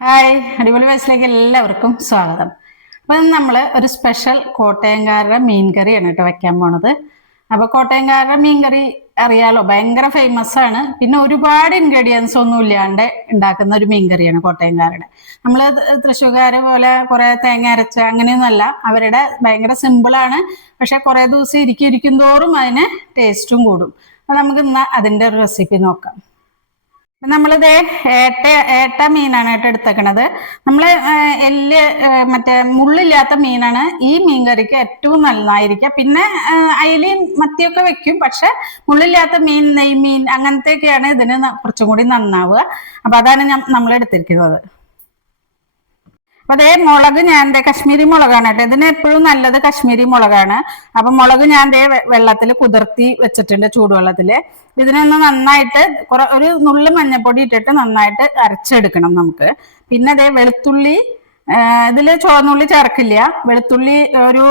Hi. അടിപൊളി വയസ്സിലേക്ക് എല്ലാവർക്കും സ്വാഗതം. അപ്പം നമ്മൾ ഒരു സ്പെഷ്യൽ കോട്ടയംകാരുടെ മീൻ കറിയാണ് കേട്ടോ വെക്കാൻ പോണത്. അപ്പോൾ കോട്ടയംകാരുടെ മീൻ കറി അറിയാലോ ഭയങ്കര ഫേമസ് ആണ്. പിന്നെ ഒരുപാട് ഇൻഗ്രീഡിയൻസ് ഒന്നും ഇല്ലാണ്ട് ഉണ്ടാക്കുന്ന ഒരു മീൻ കറിയാണ് കോട്ടയംകാരുടെ നമ്മൾ തൃശ്ശൂർക്കാർ പോലെ കുറേ തേങ്ങ അരച്ച അങ്ങനെയൊന്നുമല്ല അവരുടെ ഭയങ്കര സിമ്പിളാണ് പക്ഷെ കുറേ ദിവസം ഇരിക്കും തോറും അതിന് ടേസ്റ്റും കൂടും. അപ്പം നമുക്ക് ഇന്ന് അതിന്റെ ഒരു റെസിപ്പി നോക്കാം. നമ്മളിത് ഏട്ട ഏട്ട മീനാണ് ഏട്ട എടുത്തേക്കണത്. നമ്മൾ എല്ല് മറ്റേ മുള്ളില്ലാത്ത മീനാണ് ഈ മീൻ കറിക്ക് ഏറ്റവും നന്നായിരിക്കുക പിന്നെ അയിലയും മത്തിയൊക്കെ വെക്കും. പക്ഷെ മുള്ളില്ലാത്ത മീൻ നെയ്മീൻ അങ്ങനത്തെയൊക്കെയാണ് ഇതിന് കുറച്ചും കൂടി നന്നാവുക. അപ്പൊ അതാണ് നമ്മൾ എടുത്തിരിക്കുന്നത് അതേ മുളക് ഞാൻ ദേ കശ്മീരി മുളകാണ് കേട്ടോ. ഇതിന് എപ്പോഴും നല്ലത് കശ്മീരി മുളകാണ്. അപ്പൊ മുളക് ഞാൻ ദേ വെള്ളത്തിൽ കുതിർത്തി വെച്ചിട്ടുണ്ട് ചൂടുവെള്ളത്തിൽ. ഇതിനൊന്ന് നന്നായിട്ട് കുറെ ഒരു നുള്ളു മഞ്ഞപ്പൊടി ഇട്ടിട്ട് നന്നായിട്ട് അരച്ചെടുക്കണം നമുക്ക്. പിന്നെ അതേ വെളുത്തുള്ളി ഇതിൽ ചുവന്നുള്ളി ചേർക്കില്ല. വെളുത്തുള്ളി ഒരു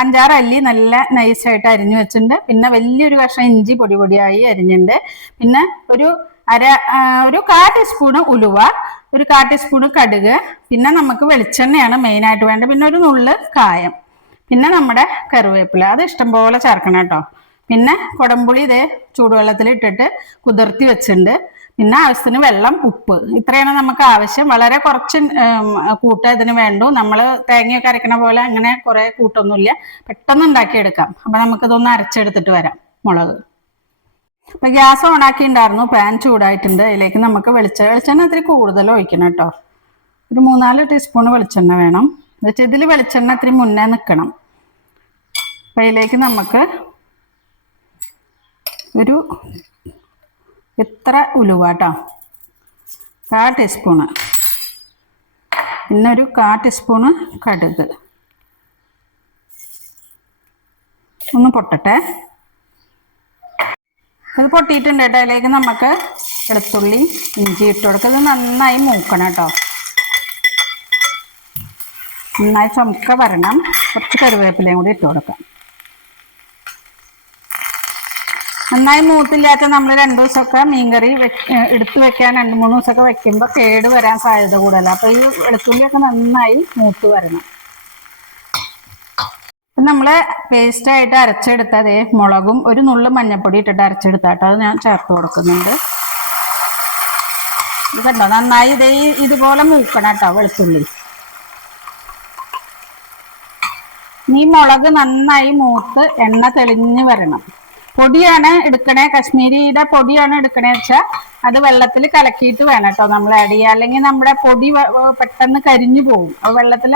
അഞ്ചാറ് അല്ലി നല്ല നൈസായിട്ട് അരിഞ്ഞു വെച്ചിട്ടുണ്ട്. പിന്നെ വലിയൊരു കഷ്ണം ഇഞ്ചി പൊടി പൊടിയായി അരിഞ്ഞിട്ടുണ്ട് പിന്നെ ഒരു അര ഒരു കാ ടീസ്പൂണ് ഉലുവ. ഒരു കാ ടീസ്പൂണ് കടുക് പിന്നെ നമുക്ക് വെളിച്ചെണ്ണയാണ് മെയിൻ ആയിട്ട് വേണ്ടത്. പിന്നെ ഒരു നുള്ള് കായം പിന്നെ നമ്മുടെ കറിവേപ്പില. അത് ഇഷ്ടംപോലെ ചേർക്കണം കേട്ടോ. പിന്നെ കുടംപുളി ഇതേ ചൂടുവെള്ളത്തിൽ ഇട്ടിട്ട് കുതിർത്തി വെച്ചിട്ടുണ്ട്. പിന്നെ ആവശ്യത്തിന് വെള്ളം ഉപ്പ്. ഇത്രയാണ് നമുക്ക് ആവശ്യം. വളരെ കുറച്ച് കൂട്ട ഇതിന് വേണ്ടു. നമ്മൾ തേങ്ങയൊക്കെ അരക്കണ പോലെ അങ്ങനെ കുറെ കൂട്ടൊന്നുമില്ല. പെട്ടെന്ന് ഉണ്ടാക്കിയെടുക്കാം. അപ്പൊ നമുക്കിതൊന്ന് അരച്ചെടുത്തിട്ട് വരാം. മുളക്. അപ്പൊ ഗ്യാസ് ഓൺ ഉണ്ടായിരുന്നു പാൻ ചൂടായിട്ടുണ്ട്. അതിലേക്ക് നമുക്ക് വെളിച്ച വെളിച്ചെണ്ണ ഇത്തിരി കൂടുതൽ ഒഴിക്കണം കേട്ടോ. ഒരു മൂന്നാൽ ടീസ്പൂൺ വെളിച്ചെണ്ണ വേണം. എന്നുവെച്ചാൽ ഇതിൽ വെളിച്ചെണ്ണ ഇത്തിരി മുന്നേ നിൽക്കണം അപ്പം അതിലേക്ക് നമുക്ക് ഒരു ഇത്ര ഉലുവ കേട്ടോ? കാ ടീസ്പൂണ് പിന്നെ ഒരു കാ ടീസ്പൂണ് കടുക്. ഒന്ന് പൊട്ടട്ടെ. ഇത് പൊട്ടിയിട്ടുണ്ട് കേട്ടോ. അതിലേക്ക് നമുക്ക് വെളുത്തുള്ളി ഇഞ്ചി ഇട്ട് കൊടുക്കുക. ഇത് നന്നായി മൂക്കണം കേട്ടോ. നന്നായി ചുമക്ക വരണം. കുറച്ച് കറിവേപ്പിലയും കൂടി ഇട്ട് കൊടുക്കാം. നന്നായി മൂത്തില്ലാത്ത നമ്മൾ രണ്ടു ദിവസമൊക്കെ മീൻകറി എടുത്തു വെക്കാൻ രണ്ട് മൂന്ന് ദിവസമൊക്കെ വെക്കുമ്പോൾ കേട് വരാൻ സാധ്യത കൂടുതലാണ്. അപ്പോൾ ഈ വെളുത്തുള്ളിയൊക്കെ നന്നായി മൂത്ത് വരണം. നമ്മൾ പേസ്റ്റ് ആയിട്ട് അതേ മുളകും ഒരു നുള്ളു മഞ്ഞപ്പൊടി ഇട്ടിട്ട് അരച്ചെടുത്താട്ടോ അത് ഞാൻ ചേർത്ത് കൊടുക്കുന്നുണ്ട്. ഇത് കണ്ടോ? നന്നായി ഇതേ ഇതുപോലെ മൂക്കണം കേട്ടോ വെളുത്തുള്ളി. ഈ മുളക് നന്നായി മൂത്ത് എണ്ണ തെളിഞ്ഞു വരണം. പൊടിയാണ് എടുക്കണേ. കശ്മീരിയുടെ പൊടിയാണ് എടുക്കണേ വെച്ചാൽ അത് വെള്ളത്തിൽ കലക്കിയിട്ട് വേണം കേട്ടോ നമ്മൾ ആഡ് ചെയ്യുക അല്ലെങ്കിൽ നമ്മുടെ പൊടി പെട്ടെന്ന് കരിഞ്ഞു പോകും വെള്ളത്തിൽ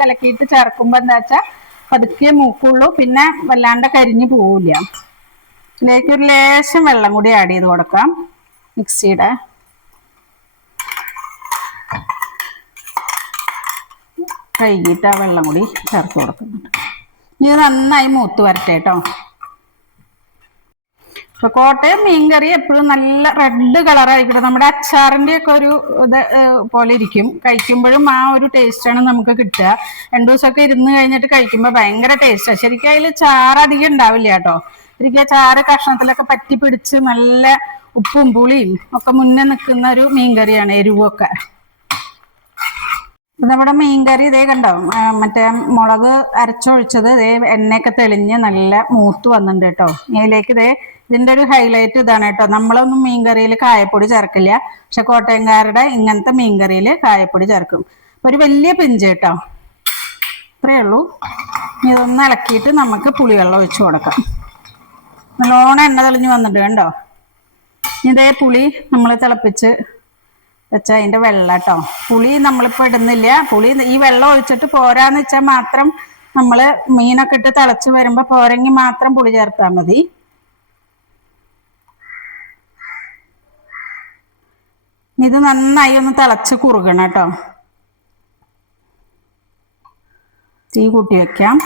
കലക്കിയിട്ട് ചേർക്കുമ്പോൾ എന്താ വെച്ചാൽ പതുക്കെ മൂക്കുള്ളൂ പിന്നെ വല്ലാണ്ട് കരിഞ്ഞു പോവില്ല. ഇതിലേക്ക് ഒരു ലേശം വെള്ളം കൂടി ആഡ് ചെയ്ത് കൊടുക്കാം. മിക്സിയുടെ. കഴുകിയിട്ട് ആ വെള്ളം കൂടി ചേർത്ത് കൊടുക്കുന്നുണ്ട്. ഇത് നന്നായി മൂത്ത് വരട്ടെ കേട്ടോ. ഇപ്പൊ കോട്ടയം മീൻകറി എപ്പോഴും നല്ല റെഡ് കളറായിരിക്കും. നമ്മുടെ അച്ചാറിന്റെ ഒക്കെ ഒരു ഇത് പോലെ ഇരിക്കും. കഴിക്കുമ്പോഴും ആ ഒരു ടേസ്റ്റാണ് നമുക്ക് കിട്ടുക. രണ്ടു ദിവസമൊക്കെ ഇരുന്ന് കഴിഞ്ഞിട്ട് കഴിക്കുമ്പോൾ ഭയങ്കര ടേസ്റ്റാണ് ശരിക്കും അതിൽ ചാറ് അധികം ഉണ്ടാവില്ല കേട്ടോ. ശരിക്കും ആ ചാറ് കഷ്ണത്തിലൊക്കെ പറ്റി പിടിച്ച് നല്ല ഉപ്പും പുളിയും ഒക്കെ മുന്നേ നിൽക്കുന്ന ഒരു മീൻകറിയാണ് എരിവൊക്കെ. നമ്മുടെ മീൻകറി ഇതേ കണ്ടോ? മറ്റേ മുളക് അരച്ചൊഴിച്ചത് ഇതേ എണ്ണയൊക്കെ തെളിഞ്ഞ് നല്ല മൂത്ത് വന്നിട്ടുണ്ട് കേട്ടോ. ഇതിലേക്ക് ഇതേ ഇതിന്റെ ഒരു ഹൈലൈറ്റ് ഇതാണ് കേട്ടോ. നമ്മളൊന്നും മീൻകറിയിൽ കായപ്പൊടി ചേർക്കില്ല. പക്ഷെ കോട്ടയംകാരുടെ ഇങ്ങനത്തെ മീൻകറിയിൽ കായപ്പൊടി ചേർക്കും. ഒരു വലിയ പിഞ്ച് കേട്ടോ. ഇത്രയേ ഉള്ളൂ. ഇതൊന്ന് ഇളക്കിയിട്ട് നമുക്ക് പുളിവെള്ളം ഒഴിച്ചു കൊടുക്കാം. നല്ലോണം എണ്ണ തെളിഞ്ഞ് വന്നിട്ട് കണ്ടോ? ഇതേ പുളി നമ്മൾ തിളപ്പിച്ച് വെച്ചാൽ അതിന്റെ വെള്ളം കേട്ടോ. പുളി നമ്മളിപ്പോൾ ഇടുന്നില്ല. പുളി ഈ വെള്ളം ഒഴിച്ചിട്ട് പോരാന്ന് വെച്ചാൽ മാത്രം നമ്മൾ മീനൊക്കെ ഇട്ട് തിളച്ച് വരുമ്പോൾ പോരെങ്കിൽ മാത്രം പുളി ചേർത്താൽ മതി. ഇത് നന്നായി ഒന്ന് തിളച്ച് കുറുകണം കേട്ടോ. തീ കൂട്ടി വെക്കാം.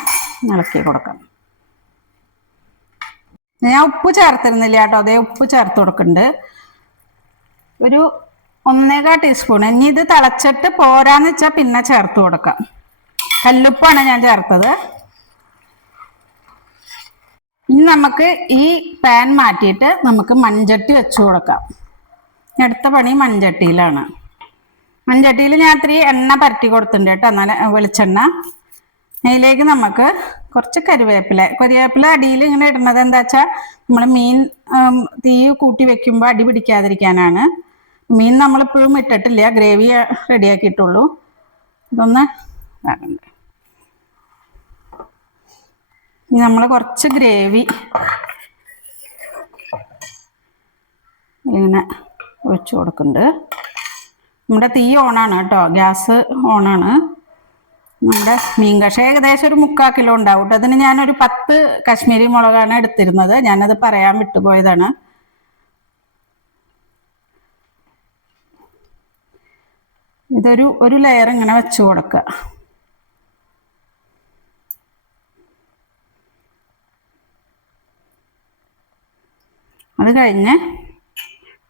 ഇളക്കി കൊടുക്കാം. ഞാൻ ഉപ്പ് ചേർത്തിരുന്നില്ല കേട്ടോ. അതേ ഉപ്പ് ചേർത്ത് കൊടുക്കുന്നുണ്ട്. ഒരു ഒന്നേകാ ടീസ്പൂൺ ഇനി ഇത് തിളച്ചിട്ട് പോരാന്ന് വെച്ചാൽ പിന്നെ ചേർത്ത് കൊടുക്കാം. കല്ലുപ്പാണ് ഞാൻ ചേർത്തത്. ഇനി നമുക്ക് ഈ പാൻ മാറ്റിയിട്ട് നമുക്ക് മൺചട്ടി വെച്ചു കൊടുക്കാം. അടുത്ത പണി മൺചട്ടിയിലാണ്. മൺചട്ടിയിൽ ഞാൻ ഇത്തിരി എണ്ണ പരട്ടി കൊടുത്തിട്ടുണ്ട് കേട്ടോ. നല്ല വെളിച്ചെണ്ണ. അതിലേക്ക് നമുക്ക് കുറച്ച് കരുവേപ്പില കരുവേപ്പില അടിയിൽ ഇങ്ങനെ ഇടുന്നത് എന്താ വെച്ചാൽ നമ്മൾ മീൻ തീ കൂട്ടി വെക്കുമ്പോൾ അടി പിടിക്കാതിരിക്കാനാണ്. മീൻ നമ്മളിപ്പോഴും ഇട്ടിട്ടില്ല. ഗ്രേവി റെഡിയാക്കിയിട്ടുള്ളൂ. ഇതൊന്ന് നമ്മൾ കുറച്ച് ഗ്രേവി. ഇങ്ങനെ ഒഴിച്ചു കൊടുക്കുന്നുണ്ട്. നമ്മുടെ തീ ഓണാണ് കേട്ടോ. ഗ്യാസ് ഓണാണ്. നമ്മുടെ മീൻ കഷ ഏകദേശം ഒരു മുക്കാൽ കിലോ ഉണ്ടാവും കേട്ടോ. അതിന് ഞാനൊരു പത്ത് കാശ്മീരി മുളകാണ് എടുത്തിരുന്നത്. ഞാനത് പറയാൻ വിട്ടുപോയതാണ്. ഇതൊരു ഒരു ലെയർ ഇങ്ങനെ വെച്ച് കൊടുക്കുക. അത് കഴിഞ്ഞ്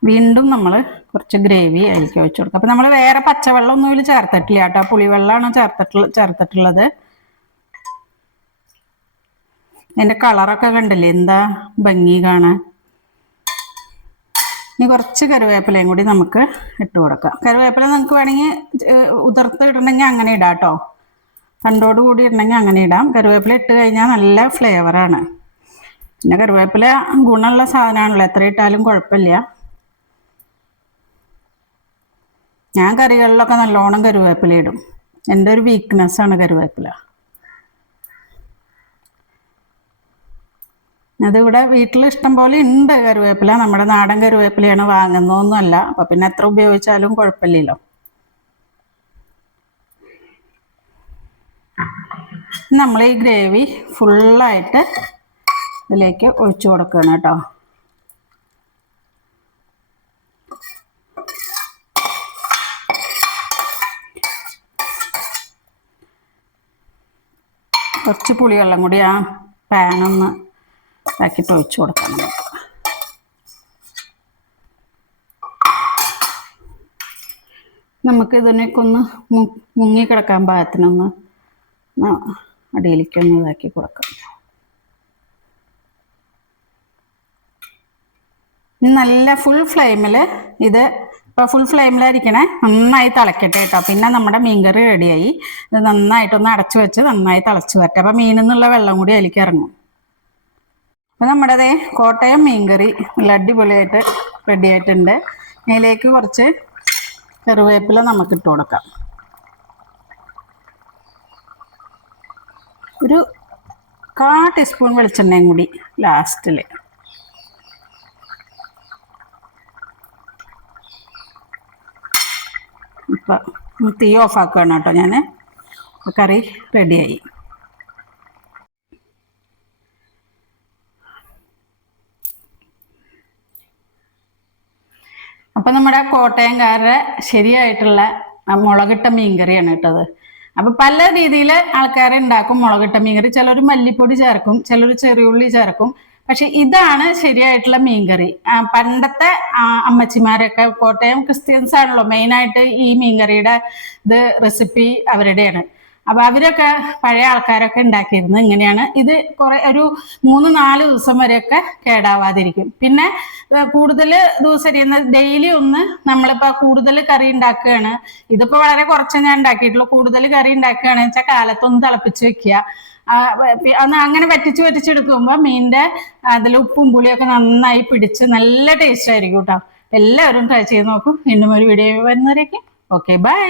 വീണ്ടും നമ്മൾ കുറച്ച് ഗ്രേവി അതിലേക്ക് ഒഴിച്ചു കൊടുക്കുക അപ്പം നമ്മൾ വേറെ പച്ചവെള്ളം ഒന്നും ഇതിൽ ചേർത്തിട്ടില്ല കേട്ടോ. പുളിവെള്ളമാണ് ചേർത്തിട്ടുള്ള ചേർത്തിട്ടുള്ളത്. അതിന്റെ കളറൊക്കെ കണ്ടില്ലേ? എന്താ ഭംഗി കാണാൻ? ഇനി കുറച്ച് കരുവേപ്പിലയും കൂടി നമുക്ക് ഇട്ട് കൊടുക്കാം. കരുവേപ്പില നമുക്ക് വേണമെങ്കിൽ ഉതിർത്ത് ഇടണമെങ്കിൽ അങ്ങനെ ഇടാം കേട്ടോ. തണ്ടോട് കൂടി ഇടണമെങ്കിൽ അങ്ങനെ ഇടാം. കരുവേപ്പില ഇട്ട് കഴിഞ്ഞാൽ നല്ല ഫ്ലേവറാണ് പിന്നെ കരുവേപ്പില ഗുണമുള്ള സാധനമാണല്ലോ. എത്ര ഇട്ടാലും കുഴപ്പമില്ല. ഞാൻ കറികളിലൊക്കെ നല്ലോണം കരുവേപ്പില ഇടും. എന്റെ ഒരു വീക്ക്നെസ് ആണ് കരുവേപ്പില. അതിവിടെ വീട്ടിൽ ഇഷ്ടം പോലെ ഉണ്ട് കരുവേപ്പില. നമ്മുടെ നാടൻ കരുവേപ്പിലയാണ് വാങ്ങുന്നതൊന്നുമല്ല. അപ്പം പിന്നെ എത്ര ഉപയോഗിച്ചാലും കുഴപ്പമില്ലല്ലോ. നമ്മൾ ഈ ഗ്രേവി ഫുള്ളായിട്ട് ഇതിലേക്ക് ഒഴിച്ചു കൊടുക്കുകയാണ് കേട്ടോ. കുറച്ച് പുളിവെള്ളം കൂടി ആ പാനൊന്ന് ഇതാക്കിയിട്ട് ഒഴിച്ചു കൊടുക്കണം നമുക്ക് നമുക്ക് മുങ്ങി കിടക്കാൻ പാകത്തിനൊന്ന് അടിയിലേക്കൊന്ന് ഇതാക്കി കൊടുക്കാം. നല്ല ഫുൾ ഫ്ലെയിമിൽ ഇത് ഇപ്പോൾ ഫുൾ ഫ്ലെയിമിലായിരിക്കണേ നന്നായി തിളക്കട്ടെ കേട്ടോ പിന്നെ നമ്മുടെ മീൻകറി റെഡിയായി ഇത് നന്നായിട്ടൊന്ന് അടച്ചു വെച്ച് നന്നായി തിളച്ച് വരട്ടെ. അപ്പോൾ മീനിൽ നിന്നുള്ള വെള്ളം കൂടി അതിലേക്ക് ഇറങ്ങും. അപ്പോൾ നമ്മുടെ കോട്ടയം മീൻകറി നല്ല അടിപൊളിയായിട്ട് റെഡി ആയിട്ടുണ്ട്. അതിലേക്ക് കുറച്ച് കറിവേപ്പില നമുക്ക് ഇട്ട് കൊടുക്കാം. ഒരു കാ ടീസ്പൂൺ വെളിച്ചെണ്ണയും കൂടി ലാസ്റ്റിൽ ഇപ്പം തീ ഓഫ് ആക്കുകയാണ് കേട്ടോ ഞാൻ കറി റെഡിയായി അപ്പം നമ്മുടെ കോട്ടയംകാരുടെ ശരിയായിട്ടുള്ള മുളകിട്ട മീൻകറിയാണ് കേട്ടത്. അപ്പം പല രീതിയിൽ ആൾക്കാർ ഉണ്ടാക്കും മുളകിട്ട മീൻകറി. ചിലർ മല്ലിപ്പൊടി ചേർക്കും ചിലർ ചെറിയുള്ളി ചേർക്കും. പക്ഷെ ഇതാണ് ശരിയായിട്ടുള്ള മീൻകറി. പണ്ടത്തെ അമ്മച്ചിമാരൊക്കെ കോട്ടയം ക്രിസ്ത്യൻസ് ആണല്ലോ മെയിനായിട്ട് ഈ മീൻകറിയുടെ ഇത് റെസിപ്പി അവരുടെയാണ്. അപ്പൊ അവരൊക്കെ പഴയ ആൾക്കാരൊക്കെ ഉണ്ടാക്കിയിരുന്നത് ഇങ്ങനെയാണ്. ഇത് കുറെ ഒരു മൂന്ന് നാല് ദിവസം വരെയൊക്കെ കേടാവാതിരിക്കും. പിന്നെ കൂടുതൽ ദിവസം ഇരിക്കുന്ന ഡെയിലി ഒന്ന് നമ്മളിപ്പോ കൂടുതൽ കറി ഉണ്ടാക്കുകയാണ്. ഇതിപ്പോ വളരെ കുറച്ച് ഞാൻ ഉണ്ടാക്കിയിട്ടുള്ളൂ. കൂടുതൽ കറി ഉണ്ടാക്കുകയാണെന്ന് വെച്ചാൽ കാലത്തൊന്ന് തിളപ്പിച്ച് വെക്കുക. അന്ന് അങ്ങനെ വറ്റിച്ച് വറ്റിച്ചെടുക്കുമ്പോൾ മീനിന്റെ അതിൽ ഉപ്പും പുളിയൊക്കെ നന്നായി പിടിച്ച് നല്ല ടേസ്റ്റ് ആയിരിക്കും കേട്ടോ. എല്ലാവരും ട്രൈ ചെയ്ത് നോക്കും. വീണ്ടും ഒരു വീഡിയോ വരുന്നവരേക്കും ഓക്കെ ബൈ